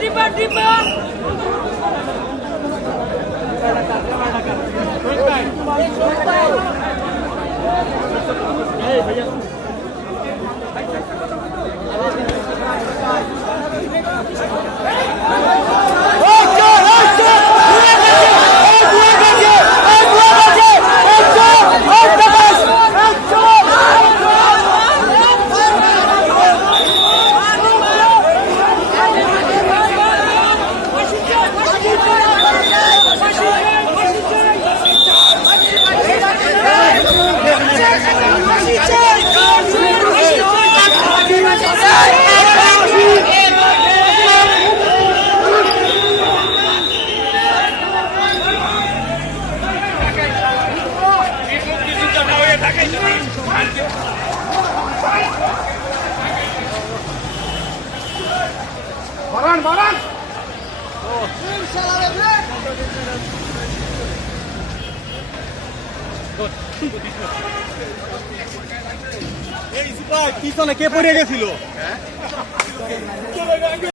টিপা টিপা Hey, भैया ডিব্বা ডিব্বা পিছনে কে পড়ে গেছিল?